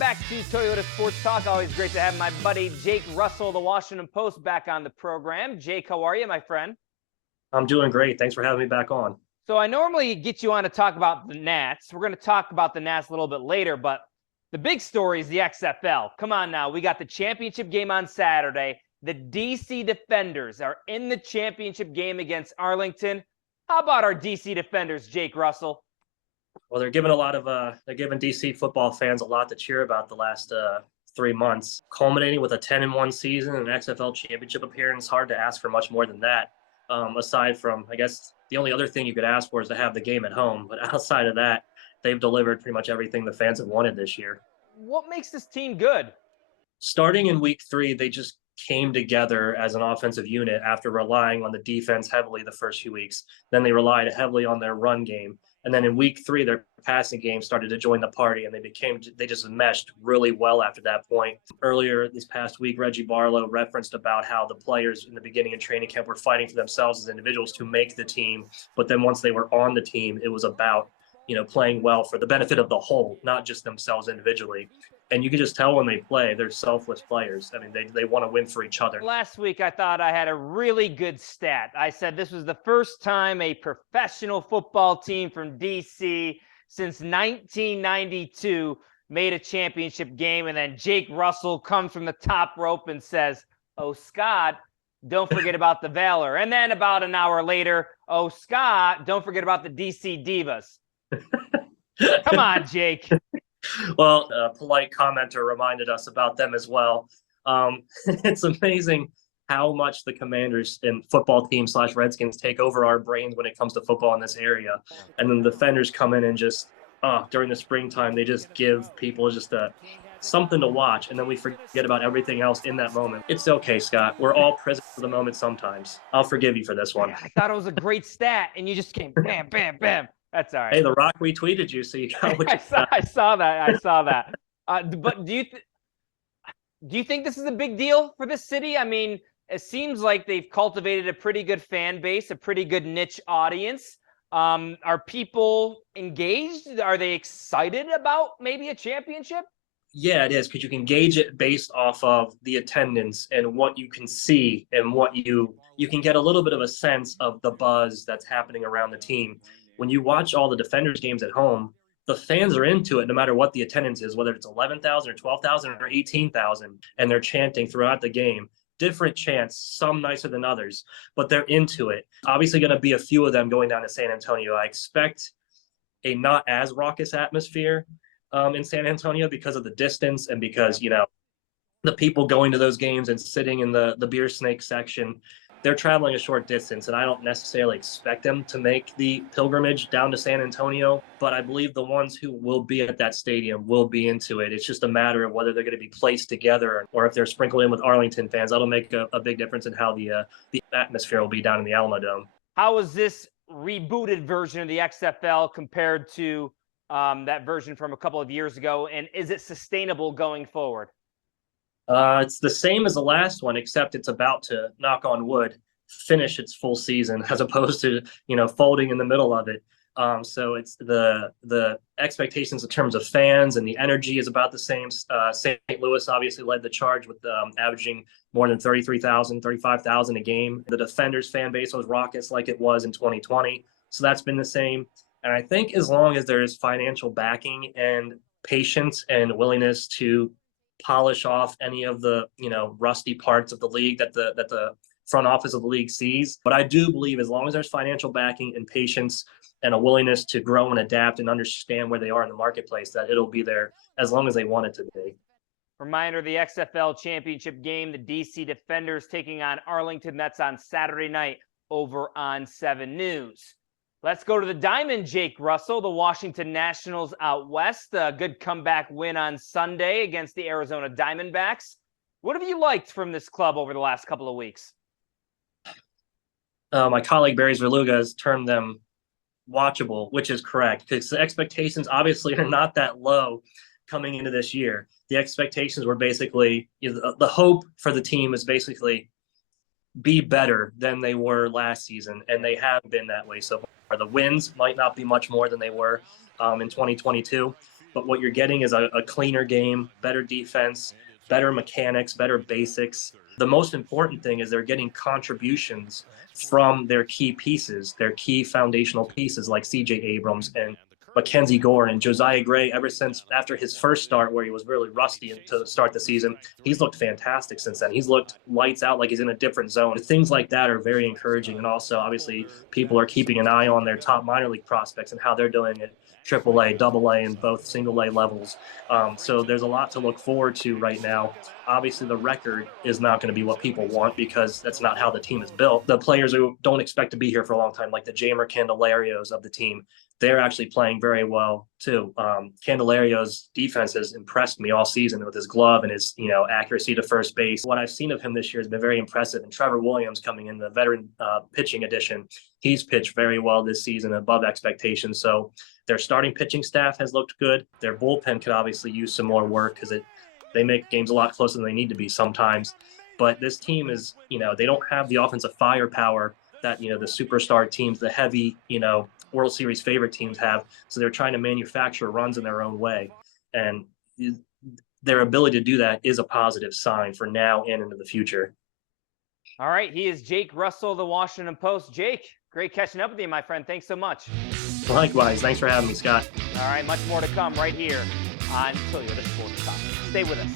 back to Toyota Sports Talk. Always great to have my buddy Jake Russell of the Washington Post back on the program. Jake, how are you, my friend? I'm doing great. Thanks for having me back on. So I normally get you on to talk about the Nats. We're going to talk about the Nats a little bit later, but the big story is the XFL. Come on now. We got the championship game on Saturday. The DC Defenders are in the championship game against Arlington. How about our DC Defenders, Jake Russell? Well, they're giving DC football fans a lot to cheer about the last 3 months, culminating with a 10-1 season and an XFL championship appearance. Hard to ask for much more than that. Aside from, I guess, the only other thing you could ask for is to have the game at home. But outside of that, they've delivered pretty much everything the fans have wanted this year. What makes this team good? Starting in week 3, they just came together as an offensive unit after relying on the defense heavily the first few weeks. Then they relied heavily on their run game. And then in week 3, their passing game started to join the party, and they just meshed really well after that point. Earlier this past week, Reggie Barlow referenced about how the players in the beginning of training camp were fighting for themselves as individuals to make the team. But then once they were on the team, it was about, playing well for the benefit of the whole, not just themselves individually. And you can just tell when they play, they're selfless players. I mean, they want to win for each other. Last week, I thought I had a really good stat. I said this was the first time a professional football team from D.C. since 1992 made a championship game. And then Jake Russell comes from the top rope and says, "Oh, Scott, don't forget about the Valor." And then about an hour later, "Oh, Scott, don't forget about the D.C. Divas." Come on, Jake. Well, a polite commenter reminded us about them as well. It's amazing how much the Commanders and football team / Redskins take over our brains when it comes to football in this area. And then the Defenders come in and just, during the springtime, they just give people just something to watch. And then we forget about everything else in that moment. It's okay, Scott. We're all present for the moment sometimes. I'll forgive you for this one. Yeah, I thought it was a great stat, and you just came bam, bam, bam. That's all right. Hey, The Rock retweeted you, so you got what you got. I saw that. But do you think this is a big deal for this city? I mean, it seems like they've cultivated a pretty good fan base, a pretty good niche audience. Are people engaged? Are they excited about maybe a championship? Yeah, it is, because you can gauge it based off of the attendance and what you can see, and what you can get a little bit of a sense of the buzz that's happening around the team. When you watch all the Defenders games at home, the fans are into it no matter what the attendance is, whether it's 11,000 or 12,000 or 18,000, and they're chanting throughout the game. Different chants, some nicer than others, but they're into it. Obviously going to be a few of them going down to San Antonio. I expect a not as raucous atmosphere in San Antonio because of the distance and because, the people going to those games and sitting in the beer snake section. They're traveling a short distance, and I don't necessarily expect them to make the pilgrimage down to San Antonio, but I believe the ones who will be at that stadium will be into it. It's just a matter of whether they're going to be placed together or if they're sprinkled in with Arlington fans. That'll make a big difference in how the atmosphere will be down in the Alamo Dome. How is this rebooted version of the XFL compared to that version from a couple of years ago, and is it sustainable going forward? It's the same as the last one, except it's about to, knock on wood, finish its full season as opposed to, folding in the middle of it. So it's the expectations in terms of fans and the energy is about the same. St. Louis obviously led the charge with averaging more than 33,000, 35,000 a game. The Defenders fan base was raucous like it was in 2020. So that's been the same. And I think as long as there is financial backing and patience and willingness to polish off any of the rusty parts of the league that the front office of the league sees. But I do believe as long as there's financial backing and patience and a willingness to grow and adapt and understand where they are in the marketplace, that it'll be there as long as they want it to be. Reminder, the XFL championship game, the DC Defenders taking on Arlington. That's on Saturday night over on 7 News. Let's go to the Diamond, Jake Russell, the Washington Nationals out west. A good comeback win on Sunday against the Arizona Diamondbacks. What have you liked from this club over the last couple of weeks? My colleague Barry Zerluga has termed them watchable, which is correct, because the expectations obviously are not that low coming into this year. The expectations were basically, the hope for the team is basically be better than they were last season, and they have been that way so far. The wins might not be much more than they were in 2022, but what you're getting is a cleaner game, better defense, better mechanics, better basics. The most important thing is they're getting contributions from their key pieces, their key foundational pieces like CJ Abrams and Mackenzie Gore and Josiah Gray. Ever since after his first start where he was really rusty to start the season, he's looked fantastic since then. He's looked lights out, like he's in a different zone. Things like that are very encouraging. And also, obviously, people are keeping an eye on their top minor league prospects and how they're doing at AAA, AA, and both single A levels. So there's a lot to look forward to right now. Obviously, the record is not going to be what people want because that's not how the team is built. The players who don't expect to be here for a long time, like the Jamer Candelarios of the team, they're actually playing very well too. Candelario's defense has impressed me all season with his glove and his, accuracy to first base. What I've seen of him this year has been very impressive. And Trevor Williams coming in the veteran pitching edition, he's pitched very well this season, above expectations. So their starting pitching staff has looked good. Their bullpen could obviously use some more work because they make games a lot closer than they need to be sometimes. But this team is, they don't have the offensive firepower that, the superstar teams, the heavy, World Series favorite teams have. So they're trying to manufacture runs in their own way. And their ability to do that is a positive sign for now and into the future. All right. He is Jake Russell of the Washington Post. Jake, great catching up with you, my friend. Thanks so much. Likewise. Thanks for having me, Scott. All right. Much more to come right here on Toyota Sports Talk. Stay with us.